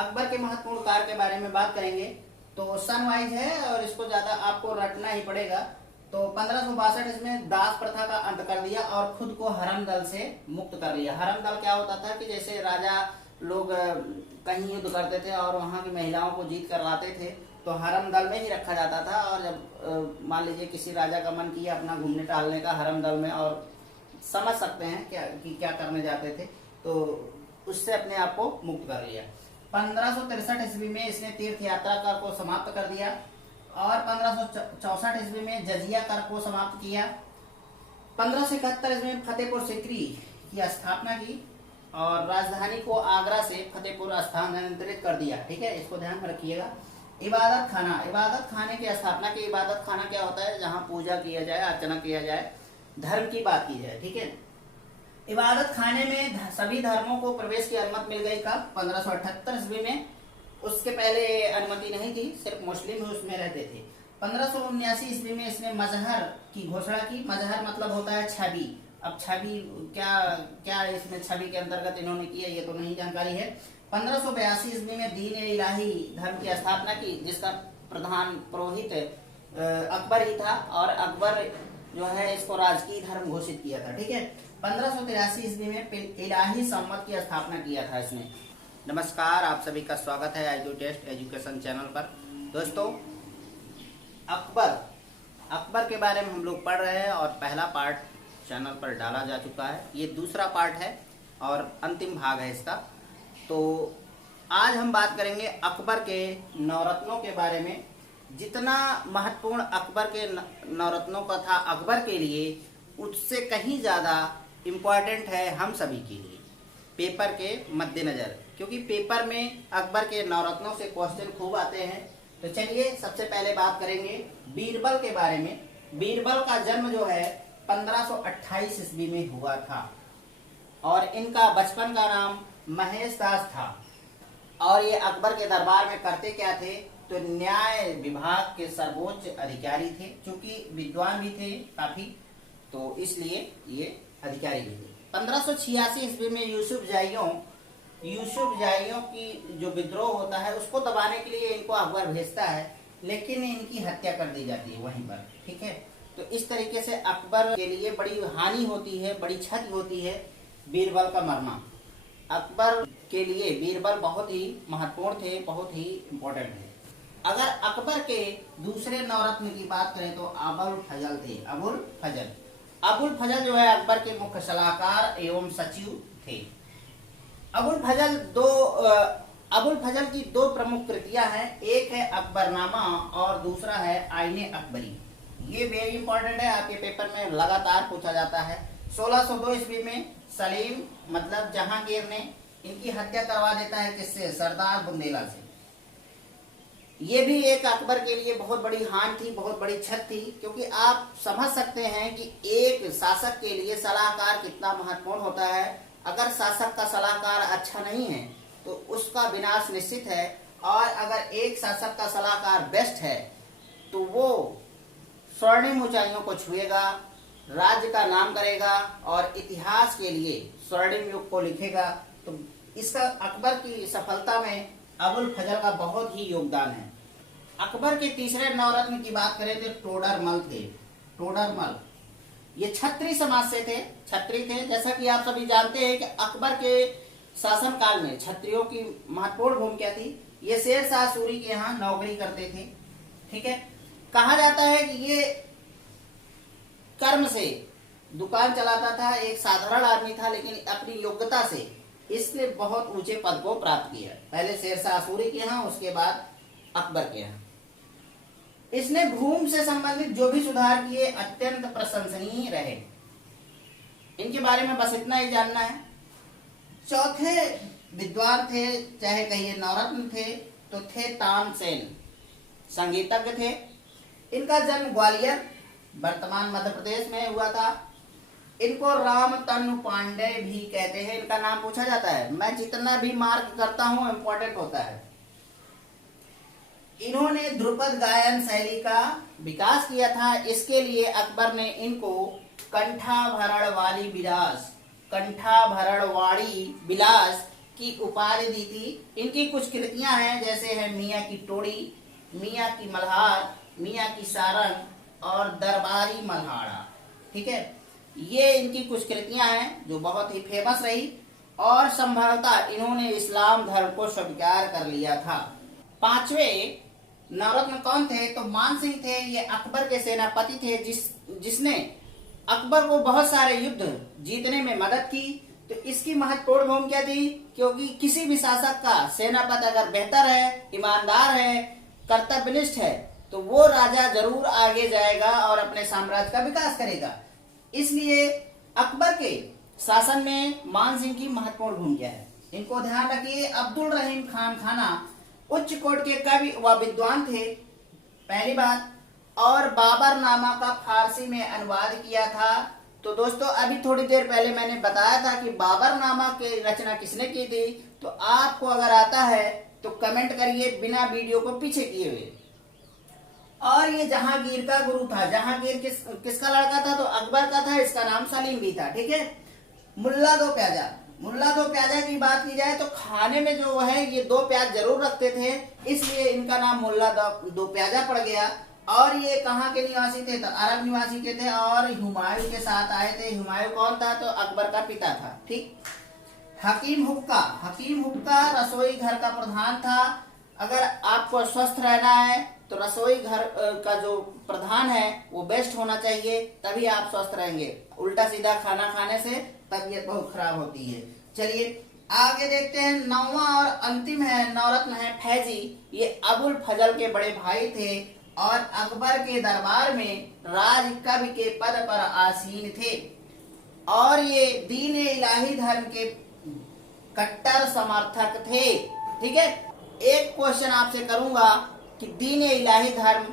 अकबर के महत्वपूर्ण कार्य के बारे में बात करेंगे। तो सन वाइज है और इसको ज्यादा आपको रटना ही पड़ेगा। तो 1562 इसमें दास प्रथा का अंत कर दिया और खुद को हरम दल से मुक्त कर लिया। हरम दल क्या होता था कि जैसे राजा लोग कहीं युद्ध करते थे और वहां की महिलाओं को जीत कर लाते थे, तो हरम दल में ही रखा जाता था। और जब मान लीजिए किसी राजा का मन किया अपना घूमने टहलने का हरम दल में, और समझ सकते हैं क्या करने जाते थे, तो उससे अपने आप को मुक्त कर लिया। 1563 ईस्वी में इसने तीर्थ यात्रा कर को समाप्त कर दिया और 1564 ईस्वी में जजिया कर को समाप्त किया। 1571 ईस्वी में फतेहपुर सीकरी की स्थापना की और राजधानी को आगरा से फतेहपुर स्थानांतरित कर दिया। ठीक है, इसको ध्यान में रखिएगा। इबादत खाना, इबादत खाने की स्थापना की। इबादत खाना क्या होता है? जहाँ पूजा किया जाए, अर्चना किया जाए, धर्म की बात की जाए। ठीक है, इबादत खाने में सभी धर्मों को प्रवेश की अनुमति मिल गई। कब? 1578 ईस्वी में। उसके पहले अनुमति नहीं थी, सिर्फ मुस्लिम ही उसमें रहते थे। 1579 ईस्वी में इसने मजहर की घोषणा की। मजहर मतलब होता है छवि। अब छवि क्या क्या इसमें छवि के अंतर्गत इन्होंने किया, ये तो नहीं जानकारी है। 1582 ईस्वी में दीन इलाही धर्म की स्थापना की, जिसका प्रधान पुरोहित अकबर ही था और अकबर जो है इसको राजकीय धर्म घोषित किया था। ठीक है, 1583 ईस्वी में इलाही सम्मत की स्थापना किया था इसने। नमस्कार, आप सभी का स्वागत है एजू टेस्ट एजुकेशन चैनल पर। दोस्तों, अकबर के बारे में हम लोग पढ़ रहे हैं और पहला पार्ट चैनल पर डाला जा चुका है। ये दूसरा पार्ट है और अंतिम भाग है इसका। तो आज हम बात करेंगे अकबर के नवरत्नों के बारे में। जितना महत्वपूर्ण अकबर के नवरत्नों का था अकबर के लिए, उससे कहीं ज़्यादा इम्पॉर्टेंट है हम सभी के लिए पेपर के मद्देनज़र, क्योंकि पेपर में अकबर के नवरत्नों से क्वेश्चन खूब आते हैं। तो चलिए सबसे पहले बात करेंगे बीरबल के बारे में। बीरबल का जन्म जो है 1528 ईस्वी में हुआ था और इनका बचपन का नाम महेश दास था। और ये अकबर के दरबार में करते क्या थे? तो न्याय विभाग के सर्वोच्च अधिकारी थे। चूंकि विद्वान भी थे काफी, तो इसलिए ये अधिकारी भी थे। 1586 ईस्वी में यूसुफ जाइयों की जो विद्रोह होता है उसको दबाने के लिए इनको अकबर भेजता है, लेकिन इनकी हत्या कर दी जाती है वहीं पर। ठीक है, तो इस तरीके से अकबर के लिए बड़ी हानि होती है, बड़ी क्षति होती है बीरबल का मरना। अकबर के लिए बीरबल बहुत ही महत्वपूर्ण थे, बहुत ही इम्पोर्टेंट है। अगर अकबर के दूसरे नवरत्न की बात करें तो अबुल फजल थे। अबुल फजल जो है अकबर के मुख्य सलाहकार एवं सचिव थे। अबुल फजल की दो प्रमुख कृतियां हैं, एक है अकबरनामा और दूसरा है आईने अकबरी। ये वेरी इंपॉर्टेंट है, आपके पेपर में लगातार पूछा जाता है। 1602 ईस्वी में सलीम मतलब जहांगीर ने इनकी हत्या करवा देता है। किससे? सरदार बुंदेला से। ये भी एक अकबर के लिए बहुत बड़ी हानि थी, बहुत बड़ी क्षति थी, क्योंकि आप समझ सकते हैं कि एक शासक के लिए सलाहकार कितना महत्वपूर्ण होता है। अगर शासक का सलाहकार अच्छा नहीं है तो उसका विनाश निश्चित है, और अगर एक शासक का सलाहकार बेस्ट है तो वो स्वर्णिम ऊंचाइयों को छुएगा, राज्य का नाम करेगा और इतिहास के लिए स्वर्णिम युग को लिखेगा। तो इसका अकबर की सफलता में अबुल फजल का बहुत ही योगदान है। अकबर के तीसरे नवरत्न की बात करें तो टोडरमल थे। टोडरमल ये छत्री समाज से थे, छत्री थे। जैसा कि आप सभी जानते हैं कि अकबर के शासन काल में क्षत्रियों की महत्वपूर्ण भूमिका थी। ये शेर शाह सूरी के यहाँ नौकरी करते थे। ठीक है, कहा जाता है कि ये कर्म से दुकान चलाता था, एक साधारण आदमी था, लेकिन अपनी योग्यता से इसने बहुत ऊंचे पद को प्राप्त किया। पहले शेरशाह सूरी के यहाँ, उसके बाद अकबर के यहाँ। इसने भूमि से संबंधित जो भी सुधार किए अत्यंत प्रशंसनीय रहे। इनके बारे में बस इतना ही जानना है। चौथे विद्वान थे, चाहे कहिए नवरत्न थे, तो थे तानसेन, संगीतज्ञ थे। इनका जन्म ग्वालियर वर्तमान मध्य प्रदेश में हुआ था। इनको रामतनु पांडे भी कहते हैं। इनका नाम पूछा जाता है, मैं जितना भी मार्क करता हूं इंपॉर्टेंट होता है। इन्होंने ध्रुपद गायन शैली का विकास किया था। इसके लिए अकबर ने इनको कंठाभरणवाड़ी विलास की उपाधि दी थी। इनकी कुछ कृतियां हैं, जैसे है मियाँ की टोड़ी, मियाँ की मल्हार, मियाँ की सारंग और दरबारी मल्हाड़ा। ठीक है, ये इनकी कुछ कृतियां हैं जो बहुत ही फेमस रही और संभवतः इन्होंने इस्लाम धर्म को स्वीकार कर लिया था। पांचवें नवरत्न कौन थे? तो मान सिंह थे। ये अकबर के सेनापति थे जिसने अकबर को बहुत सारे युद्ध जीतने में मदद की। तो इसकी महत्वपूर्ण भूमिका थी, क्योंकि किसी भी शासक का सेनापति अगर बेहतर है, ईमानदार है, कर्तव्यनिष्ठ है, तो वो राजा जरूर आगे जाएगा और अपने साम्राज्य का विकास करेगा। इसलिए अकबर के शासन में मान सिंह की महत्वपूर्ण भूमिका है। इनको ध्यान रखिए। अब्दुल रहीम खान खाना उच्च कोटि के कवि व विद्वान थे, पहली बात। और बाबर नामा का फारसी में अनुवाद किया था। तो दोस्तों, अभी थोड़ी देर पहले मैंने बताया था कि बाबर नामा की रचना किसने की थी। तो आपको अगर आता है तो कमेंट करिए बिना वीडियो को पीछे किए हुए। और ये जहांगीर का गुरु था। जहांगीर किसका लड़का था? तो अकबर का था। इसका नाम सलीम भी था। ठीक है। मुल्ला दो प्याजा। मुल्ला दो प्याजा की बात की जाए तो खाने में जो है ये दो प्याज जरूर रखते थे, इसलिए इनका नाम मुल्ला दो प्याजा पड़ गया। और ये कहाँ के निवासी थे? तो अरब निवासी के थे और हुमायूं के साथ आए थे। हुमायूं कौन था? तो अकबर का पिता था। ठीक। हकीम हुक्का। हकीम हुक्का रसोई घर का प्रधान था। अगर आपको स्वस्थ रहना है तो रसोई घर का जो प्रधान है वो बेस्ट होना चाहिए, तभी आप स्वस्थ रहेंगे। उल्टा सीधा खाना खाने से तबीयत बहुत खराब होती है। चलिए आगे देखते हैं। नौवां और अंतिम है नवरत्न है फैजी। ये अबुल फजल के बड़े भाई थे और अकबर के दरबार में राज कवि के पद पर आसीन थे और ये दीन इलाही धर्म के कट्टर समर्थक थे। ठीक है। एक क्वेश्चन आपसे करूंगा कि दीन इलाही धर्म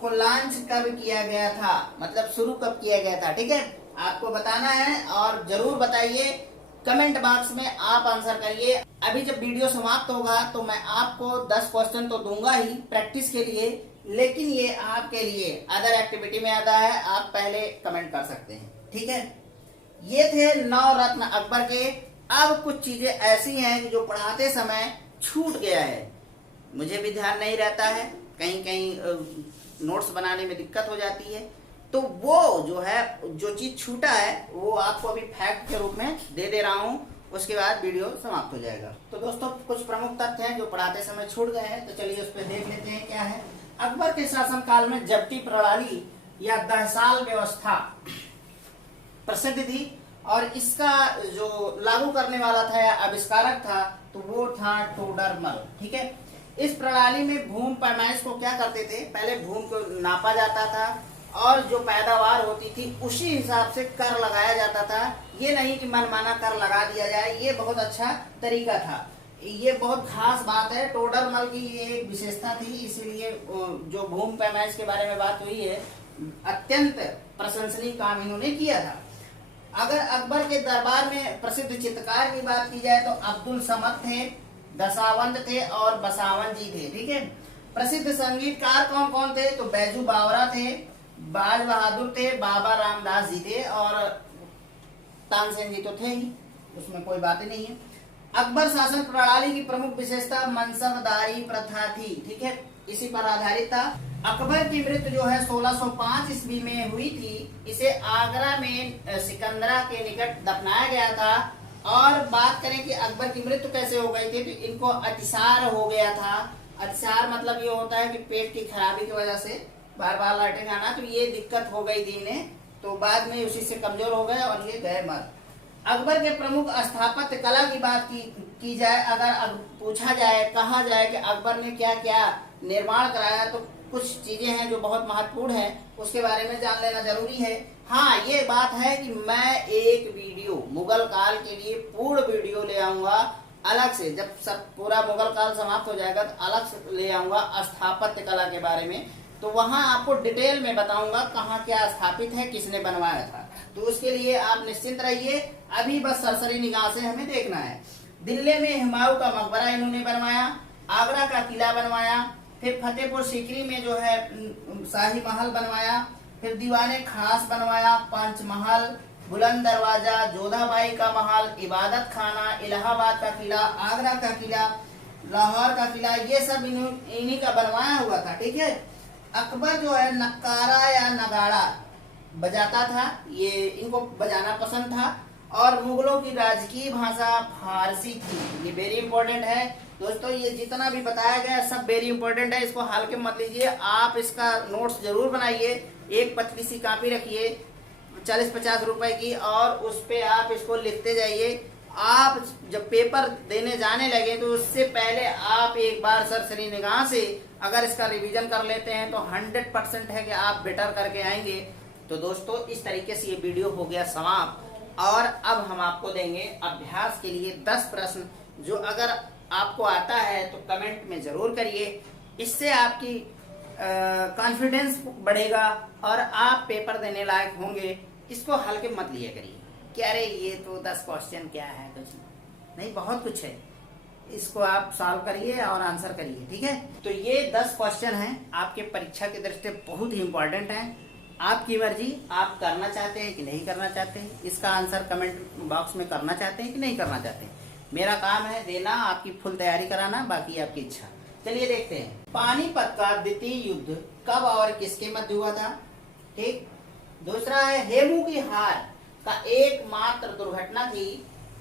को लॉन्च कब किया गया था, मतलब शुरू कब किया गया था? ठीक है, आपको बताना है और जरूर बताइए। कमेंट बॉक्स में आप आंसर करिए। अभी जब वीडियो समाप्त होगा तो मैं आपको 10 क्वेश्चन तो दूंगा ही प्रैक्टिस के लिए, लेकिन ये आपके लिए अदर एक्टिविटी में आता है, आप पहले कमेंट कर सकते हैं। ठीक है, ये थे 9 रत्न अकबर के। अब कुछ चीजें ऐसी हैं कि जो पढ़ाते समय छूट गया है, मुझे भी ध्यान नहीं रहता है, कहीं कहीं नोट्स बनाने में दिक्कत हो जाती है, तो वो जो है जो चीज छूटा है वो आपको अभी फैक्ट के रूप में दे रहा हूँ, उसके बाद वीडियो समाप्त हो जाएगा। तो दोस्तों कुछ प्रमुख तथ्य हैं जो पढ़ाते समय छूट गए हैं, तो चलिए उस पर देख लेते हैं क्या है। अकबर के शासनकाल में जब्ती प्रणाली या दहसाल व्यवस्था प्रसिद्ध थी और इसका जो लागू करने वाला था या आविष्कारक था तो वो था टोडरमल। ठीक है। इस प्रणाली में भूमि पैमाइश को क्या करते थे, पहले भूमि को नापा जाता था और जो पैदावार होती थी उसी हिसाब से कर लगाया जाता था। ये नहीं कि मनमाना कर लगा दिया जाए, ये बहुत अच्छा तरीका था। ये बहुत खास बात है, टोडरमल की ये एक विशेषता थी, इसीलिए जो भूमि पैमाइश के बारे में बात हुई है, अत्यंत प्रशंसनीय काम इन्होंने किया था। अगर अकबर के दरबार में प्रसिद्ध चित्रकार की बात की जाए तो अब्दुल समद थे, दशावंत थे और बसावन जी थे। ठीक है। प्रसिद्ध संगीतकार कौन कौन थे? तो बैजू बावरा थे, बाज बहादुर थे, बाबा रामदास जी थे और तानसेन जी तो थे ही, उसमें कोई बात ही नहीं है। अकबर शासन प्रणाली की प्रमुख विशेषता मनसबदारी प्रथा थी। ठीक है, इसी पर आधारित था। अकबर की मृत्यु जो है 1605 ईस्वी में हुई थी। इसे आगरा में सिकंदरा के निकट दफनाया गया था। और बात करें कि अकबर की मृत्यु कैसे हो गई थी, तो इनको अतिसार हो गया था। अतिसार मतलब ये होता है कि पेट की खराबी की वजह से बार बार लैट्रिन आना, तो ये दिक्कत हो गई थी इन्हें, तो बाद में उसी से कमजोर हो गए और ये गए मर। अकबर के प्रमुख स्थापत्य कला की बात की जाए, अगर पूछा जाए, कहा जाए कि अकबर ने क्या क्या निर्माण कराया, तो कुछ चीजें हैं जो बहुत महत्वपूर्ण है, उसके बारे में जान लेना जरूरी है। हाँ, ये बात है कि मैं एक वीडियो मुगल काल के लिए पूर्ण वीडियो ले आऊंगा अलग से, जब सब पूरा मुगल काल समाप्त हो जाएगा तो अलग से ले आऊंगा स्थापत्य कला के बारे में, तो वहां आपको डिटेल में बताऊंगा कहाँ क्या स्थापित है, किसने बनवाया था। तो उसके लिए आप निश्चिंत रहिए, अभी बस सरसरी निगाह से हमें देखना है। दिल्ली में हुमायूं का मकबरा इन्होंने बनवाया, आगरा का किला बनवाया, फिर फतेहपुर सीकरी में जो है शाही महल बनवाया, फिर दीवाने खास बनवाया, पंचमहल, बुलंद दरवाजा, जोधाबाई का महल, इबादत खाना, इलाहाबाद का किला, आगरा का किला, लाहौर का किला, ये सब इन्हीं का बनवाया हुआ था। ठीक है। अकबर जो है नक्कारा या नगाड़ा बजाता था, ये इनको बजाना पसंद था। और मुगलों की राजकीय भाषा फारसी थी। ये वेरी इंपॉर्टेंट है दोस्तों, ये जितना भी बताया गया सब वेरी इंपॉर्टेंट है, इसको हल्के मत लीजिए। आप इसका नोट्स जरूर बनाइए, एक पतली सी कॉपी रखिए 40-50 रुपए की, और उस पे आप इसको लिखते जाइए। आप जब पेपर देने जाने लगे तो उससे पहले आप एक बार सरसरी निगाह से अगर इसका रिवीजन कर लेते हैं तो 100% है कि आप बेटर करके आएंगे। तो दोस्तों इस तरीके से ये वीडियो हो गया समाप्त, और अब हम आपको देंगे अभ्यास के लिए 10 प्रश्न, जो अगर आपको आता है तो कमेंट में जरूर करिए। इससे आपकी कॉन्फिडेंस बढ़ेगा और आप पेपर देने लायक होंगे। इसको हल्के मत लिया करिए कि अरे ये तो 10 क्वेश्चन क्या है, कुछ नहीं, बहुत कुछ है। इसको आप सॉल्व करिए और आंसर करिए। ठीक है। तो ये 10 क्वेश्चन हैं, आपके परीक्षा की दृष्टि से बहुत ही इंपॉर्टेंट हैं। आपकी मर्जी, आप करना चाहते हैं कि नहीं करना चाहते हैं, इसका आंसर कमेंट बॉक्स में करना चाहते हैं कि नहीं करना चाहते हैं। मेरा काम है देना, आपकी फुल तैयारी कराना, बाकी आपकी इच्छा। चलिए देखते हैं, पानीपत का द्वितीय युद्ध कब और किसके मध्य हुआ था। ठीक। दूसरा है, हेमू की हार का एकमात्र दुर्घटना थी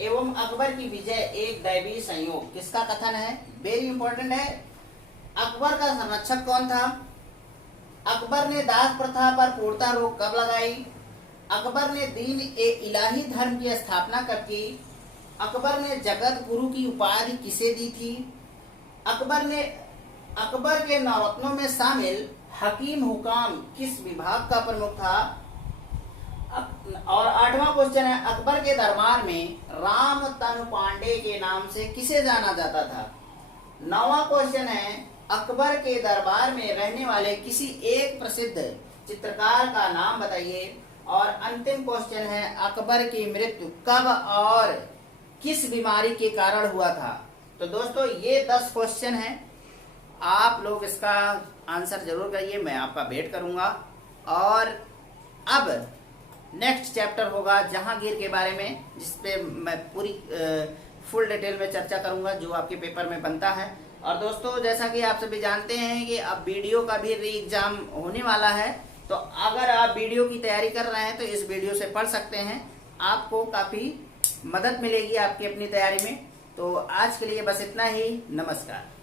एवं अकबर की विजय एक दैवीय संयोग, किसका कथन है। वेरी इंपॉर्टेंट है। अकबर का संरक्षक कौन था। अकबर ने दास प्रथा पर पूर्णतः रोक कब लगाई। अकबर ने दीन ए इलाही धर्म की स्थापना कब की। अकबर ने जगत गुरु की उपाधि किसे दी थी। अकबर के नवरत्नों में शामिल हकीम हुकाम किस विभाग का प्रमुख था। और 8वां क्वेश्चन है, अकबर के दरबार में राम तनु पांडे के नाम से किसे जाना जाता था। 9वां क्वेश्चन है, अकबर के दरबार में रहने वाले किसी एक प्रसिद्ध चित्रकार का नाम बताइए। और अंतिम क्वेश्चन है, अकबर की मृत्यु कब और किस बीमारी के कारण हुआ था। तो दोस्तों ये 10 क्वेश्चन हैं, आप लोग इसका आंसर जरूर करिए, मैं आपका वेट करूंगा। और अब नेक्स्ट चैप्टर होगा जहांगीर के बारे में, जिसपे मैं पूरी फुल डिटेल में चर्चा करूंगा, जो आपके पेपर में बनता है। और दोस्तों जैसा कि आप सभी जानते हैं कि अब वीडियो का भी री एग्जाम होने वाला है, तो अगर आप वीडियो की तैयारी कर रहे हैं तो इस वीडियो से पढ़ सकते हैं, आपको काफ़ी मदद मिलेगी आपकी अपनी तैयारी में। तो आज के लिए बस इतना ही, नमस्कार।